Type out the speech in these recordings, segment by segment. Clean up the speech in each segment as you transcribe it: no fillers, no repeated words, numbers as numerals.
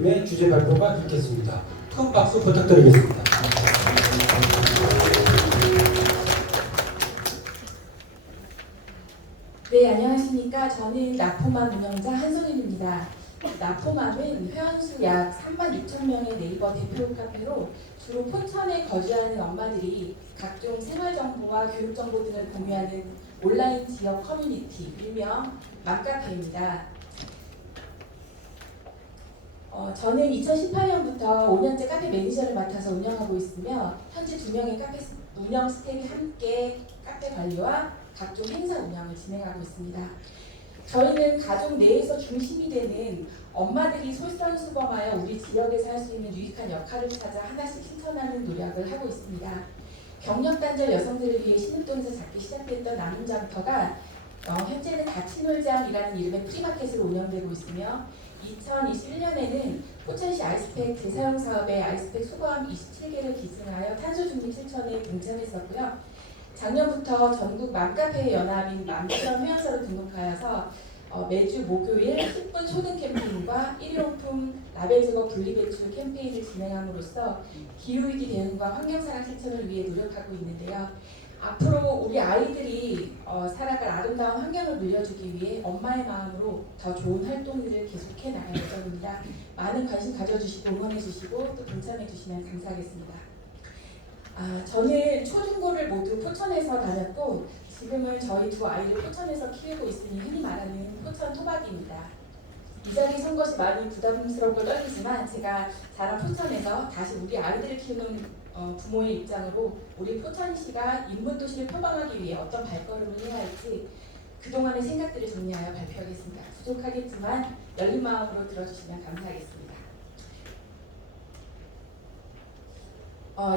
의 주제 발표가 있겠습니다. 큰 박수 부탁드리겠습니다. 네, 안녕하십니까. 저는 나포맘 운영자 한성윤입니다. 나포맘은 회원수 약 36,000명의 네이버 대표 카페로 주로 포천에 거주하는 엄마들이 각종 생활정보와 교육정보 등을 공유하는 온라인 지역 커뮤니티, 일명 맘카페입니다. 저는 2018년부터 5년째 카페 매니저를 맡아서 운영하고 있으며 현재 2명의 카페 운영 스태프이 함께 카페 관리와 각종 행사 운영을 진행하고 있습니다. 저희는 가족 내에서 중심이 되는 엄마들이 솔선수범하여 우리 지역에서 할 수 있는 유익한 역할을 찾아 하나씩 실천하는 노력을 하고 있습니다. 경력단절 여성들을 위해 신입돈에서 작게 시작됐던 나눔장터가 현재는 같이놀장이라는 이름의 프리마켓으로 운영되고 있으며 2021년에는 포천시 아이스팩 재사용 사업에 아이스팩 수거함 27개를 기증하여 탄소 중립 실천에 동참했었고요. 작년부터 전국 맘카페 연합인 맘처럼 회원사로 등록하여서 매주 목요일 10분 소등 캠페인과 일회용품 라벨 제거 분리배출 캠페인을 진행함으로써 기후위기 대응과 환경사랑 실천을 위해 노력하고 있는데요. 앞으로 우리 아이들이 살아갈 아름다운 환경을 물려주기 위해 엄마의 마음으로 더 좋은 활동들을 계속해 나갈 예정입니다. 많은 관심 가져주시고 응원해주시고 또 동참해주시면 감사하겠습니다. 저는 초중고를 모두 포천에서 다녔고 지금은 저희 두 아이를 포천에서 키우고 있으니 흔히 말하는 포천 토박이입니다. 이 자리에 선 것이 많이 부담스럽고 떨리지만 제가 자란 포천에서 다시 우리 아이들을 키우는 부모의 입장으로 우리 포천시가 인문도시를 표방하기 위해 어떤 발걸음을 해야 할지 그동안의 생각들을 정리하여 발표하겠습니다. 부족하겠지만 열린 마음으로 들어주시면 감사하겠습니다.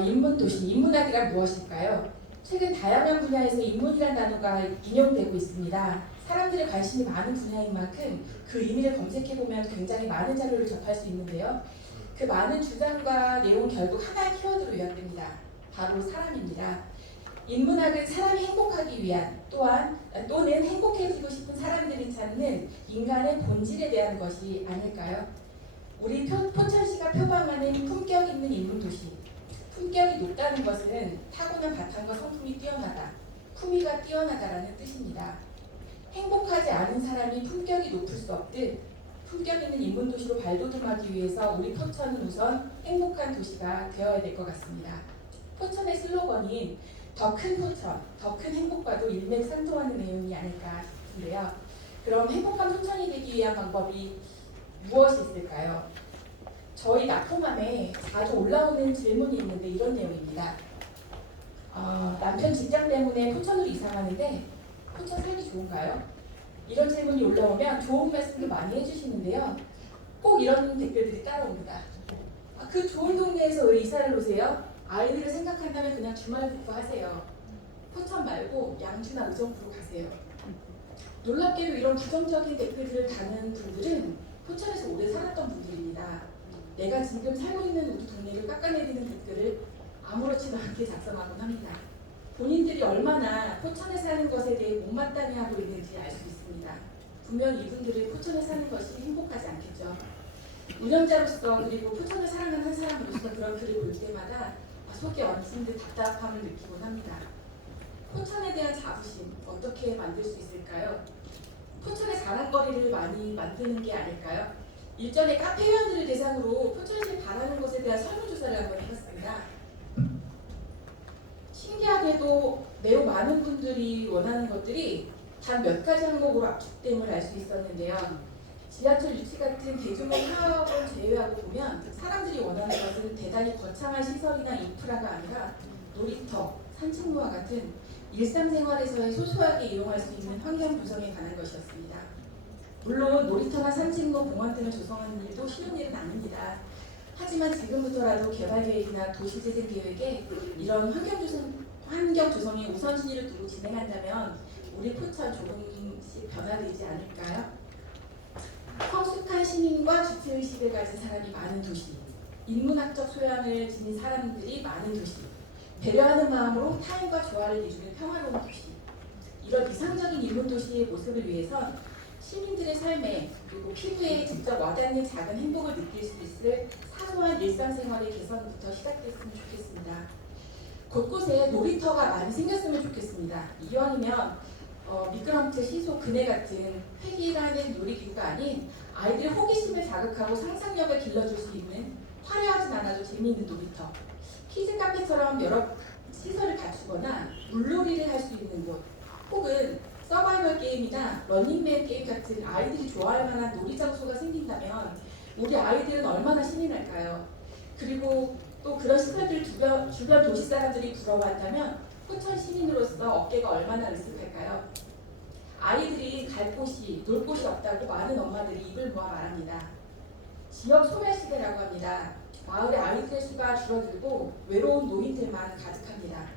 인문도시, 인문학이란 무엇일까요? 최근 다양한 분야에서 인문이란 단어가 인용되고 있습니다. 사람들의 관심이 많은 분야인 만큼 그 의미를 검색해보면 굉장히 많은 자료를 접할 수 있는데요. 그 많은 주장과 내용 결국 하나의 키워드로 요약됩니다. 바로 사람입니다. 인문학은 사람이 행복하기 위한 또는 행복해지고 싶은 사람들이 찾는 인간의 본질에 대한 것이 아닐까요? 우리 포천시가 표방하는 품격 있는 인문도시. 품격이 높다는 것은 타고난 바탕과 성품이 뛰어나다, 품위가 뛰어나다라는 뜻입니다. 행복하지 않은 사람이 품격이 높을 수 없듯 품격 있는 인문도시로 발돋움하기 위해서 우리 포천은 우선 행복한 도시가 되어야 될 것 같습니다. 포천의 슬로건인 더 큰 포천, 더 큰 행복과도 일맥상통하는 내용이 아닐까 싶은데요. 그럼 행복한 포천이 되기 위한 방법이 무엇이 있을까요? 저희 나포맘에 자주 올라오는 질문이 있는데 이런 내용입니다. 남편 직장 때문에 포천으로 이사하는데 포천 살기 좋은가요? 이런 질문이 올라오면 좋은 말씀도 많이 해주시는데요. 꼭 이런 댓글들이 따라옵니다. 그 좋은 동네에서 왜 이사를 오세요? 아이들을 생각한다면 그냥 주말 부부 하세요. 포천 말고 양주나 의정부로 가세요. 놀랍게도 이런 부정적인 댓글들을 다는 분들은 포천에서 오래 살았던 분들입니다. 내가 지금 살고 있는 우리 동네를 깎아내리는 댓글을 아무렇지도 않게 작성하곤 합니다. 본인들이 얼마나 포천에 사는 것에 대해 못마땅해 하고 있는지 알 수 있습니다. 분명 이분들은 포천에 사는 것이 행복하지 않겠죠. 운영자로서 그리고 포천을 사랑하는 한 사람으로서 그런 글을 볼 때마다 속이 얹은 듯 답답함을 느끼곤 합니다. 포천에 대한 자부심 어떻게 만들 수 있을까요? 포천의 자랑거리를 많이 만드는 게 아닐까요? 일전에 카페 회원들을 대상으로 포천시에 바라는 것에 대한 설문조사를 한번 해봤습니다. 신기하게도 매우 많은 분들이 원하는 것들이 단 몇 가지 항목으로 압축됨을 알 수 있었는데요. 지하철 유치 같은 대규모 사업을 제외하고 보면 사람들이 원하는 것은 대단히 거창한 시설이나 인프라가 아니라 놀이터, 산책로와 같은 일상생활에서의 소소하게 이용할 수 있는 환경 조성에 관한 것이었습니다. 물론 놀이터나 산책로, 공원 등을 조성하는 일도 쉬운 일은 아닙니다. 하지만 지금부터라도 개발계획이나 도시재생 계획에 이런 환경 조성에 우선순위를 두고 진행한다면 우리 포천 조금씩 변화되지 않을까요? 성숙한 시민과 주체의식을 가진 사람이 많은 도시, 인문학적 소양을 지닌 사람들이 많은 도시, 배려하는 마음으로 타인과 조화를 이루는 평화로운 도시, 이런 이상적인 인문도시의 모습을 위해선 시민들의 삶에 그리고 피부에 직접 와닿는 작은 행복을 느낄 수 있을 사소한 일상생활의 개선부터 시작됐으면 좋겠습니다. 곳곳에 놀이터가 많이 생겼으면 좋겠습니다. 이왕이면 미끄럼틀, 시소, 그네 같은 획일하는 놀이기구가 아닌 아이들의 호기심을 자극하고 상상력을 길러줄 수 있는 화려하진 않아도 재미있는 놀이터, 키즈 카페처럼 여러 시설을 갖추거나 물놀이를 할 수 있는 곳, 혹은 서바이벌 게임이나 런닝맨 게임 같은 아이들이 좋아할 만한 놀이 장소가 생긴다면 우리 아이들은 얼마나 신이 날까요? 그리고 또 그런 시설들 주변 도시 사람들이 부러워한다면 포천 시민으로서 어깨가 얼마나 으쓱할까요? 아이들이 갈 곳이, 놀 곳이 없다고 많은 엄마들이 입을 모아 말합니다. 지역 소멸시대라고 합니다. 마을의 아이들의 수가 줄어들고 외로운 노인들만 가득합니다.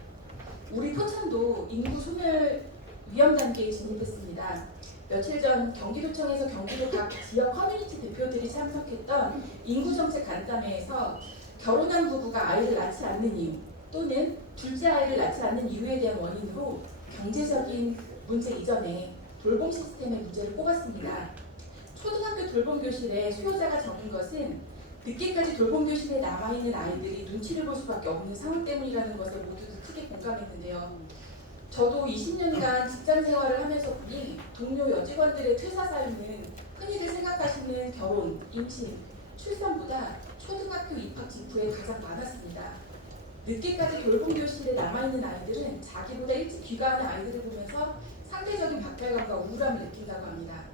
우리 포천도 인구 소멸 위험 단계에 진입했습니다. 며칠 전 경기도청에서 경기도 각 지역 커뮤니티 대표들이 참석했던 인구정책 간담회에서 결혼한 부부가 아이를 낳지 않는 이유 또는 둘째 아이를 낳지 않는 이유에 대한 원인으로 경제적인 문제 이전에 돌봄 시스템의 문제를 꼽았습니다. 초등학교 돌봄 교실에 수요자가 적은 것은 늦게까지 돌봄 교실에 남아있는 아이들이 눈치를 볼 수밖에 없는 상황 때문이라는 것을 모두 크게 공감했는데요. 저도 20년간 직장 생활을 하면서 보니 동료 여직원들의 퇴사 사유는 흔히들 생각하시는 결혼, 임신, 출산보다 초등학교 입학 직후에 가장 많았습니다. 늦게까지 돌봄 교실에 남아있는 아이들은 자기보다 일찍 귀가하는 아이들을 보면서 상대적인 박탈감과 우울함을 느낀다고 합니다.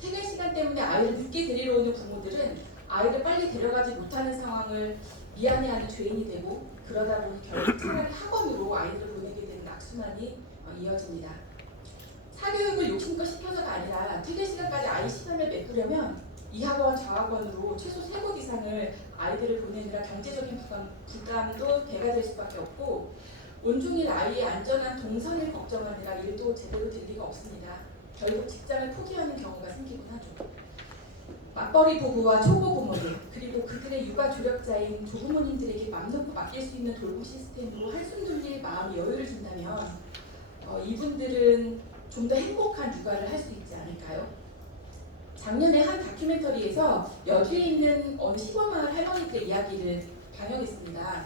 퇴근 시간 때문에 아이를 늦게 데리러 오는 부모들은 아이를 빨리 데려가지 못하는 상황을 미안해하는 죄인이 되고 그러다 보니 결국 차라리 학원으로 아이들을 보내게 되는 악순환이 이어집니다. 사교육을 욕심껏 시켜서가 아니라 퇴근 시간까지 아이 시간을 메꾸려면 이 학원, 저 학원으로 최소 3곳 이상을 아이들을 보내느라 경제적인 부담도 배가 될 수밖에 없고 온종일 아이의 안전한 동선을 걱정하느라 일도 제대로 될 리가 없습니다. 결국 직장을 포기하는 경우가 생기곤 하죠. 맞벌이 부부와 초보 부모들 그리고 그들의 육아 조력자인 조부모님들에게 맘 놓고 맡길 수 있는 돌봄 시스템으로 한숨 돌릴 마음이 여유를 준다면 이분들은 좀 더 행복한 육아를 할 수 있지 않을까요? 작년에 한 다큐멘터리에서 여주에 있는 어느 시골마을 할머니들 이야기를 방영했습니다.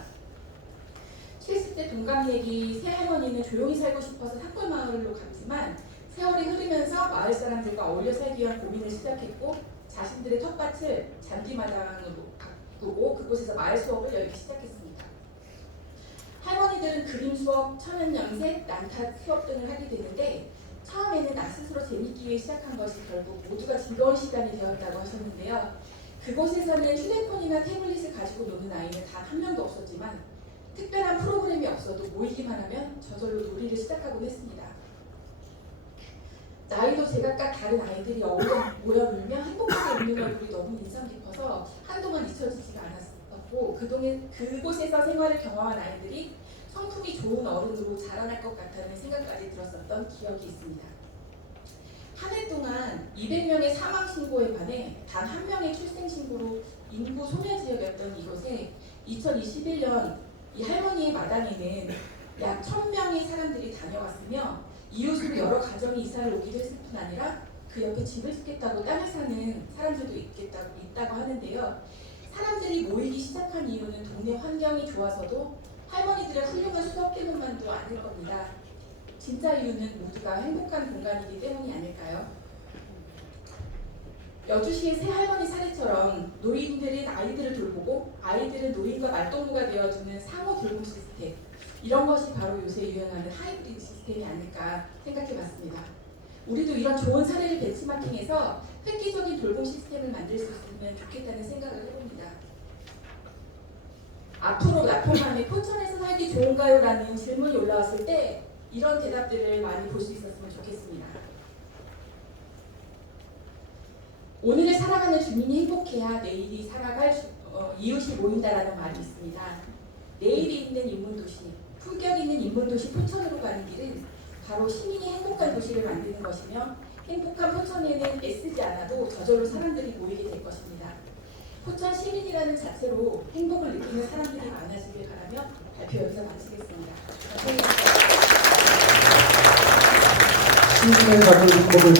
70대 동갑내기 새 할머니는 조용히 살고 싶어서 산골마을로 갔지만 세월이 흐르면서 마을 사람들과 어울려 살기 위한 고민을 시작했고 자신들의 텃밭을 잔디마당으로 바꾸고 그곳에서 마을 수업을 열기 시작했습니다. 할머니들은 그림 수업, 천연염색, 난타 수업 등을 하게 되는데 처음에는 나 스스로 재밌기 위해 시작한 것이 결국 모두가 즐거운 시간이 되었다고 하셨는데요. 그곳에서는 휴대폰이나 태블릿을 가지고 노는 아이는 단 한 명도 없었지만 특별한 프로그램이 없어도 모이기만 하면 저절로 놀이를 시작하곤 했습니다. 나이도 제각각 다른 아이들이 모여 놀며 행복하게 웃는 얼굴이 너무 인상 깊어서 한동안 잊혀지지가 않았었고 그곳에서 생활을 경험한 아이들이 성품이 좋은 어른으로 자라날 것 같다는 생각까지 들었었던 기억이 있습니다. 한 해 동안 200명의 사망 신고에 반해 단 한 명의 출생 신고로 인구 소멸 지역이었던 이곳에 2021년 이 할머니의 마당에는 약 1000명의 사람들이 다녀왔으며 이웃으로 여러 가정이 이사를 오기도 했을 뿐 아니라 그 옆에 집을 짓겠다고 땅을 사는 사람들도 있다고 하는데요. 사람들이 모이기 시작한 이유는 동네 환경이 좋아서도 할머니들의 훌륭한 수업 때문만도 아닐 겁니다. 진짜 이유는 모두가 행복한 공간이기 때문이 아닐까요? 여주시의 새 할머니 사례처럼 노인들은 아이들을 돌보고 아이들은 노인과 말동무가 되어주는 상호 돌봄 시스템 이런 것이 바로 요새 유행하는 하이브리드 시스템이 아닐까 생각해봤습니다. 우리도 이런 좋은 사례를 벤치마킹해서 획기적인 돌봄 시스템을 만들 수 있으면 좋겠다는 생각을 해봅니다. 앞으로 나폴만의 포천에서 살기 좋은가요? 라는 질문이 올라왔을 때 이런 대답들을 많이 볼 수 있었으면 좋겠습니다. 오늘을 살아가는 주민이 행복해야 내일이 살아갈 이웃이 모인다라는 말이 있습니다. 내일이 있는 인문도시, 품격 있는 인문도시 포천으로 가는 길은 바로 시민이 행복한 도시를 만드는 것이며 행복한 포천에는 애쓰지 않아도 저절로 사람들이 모이게 될 것입니다. 포천 시민이라는 자체로 행복을 느끼는 사람들이 많아지길 바라며 발표 여기서 마치겠습니다. 시민의 작은 행복을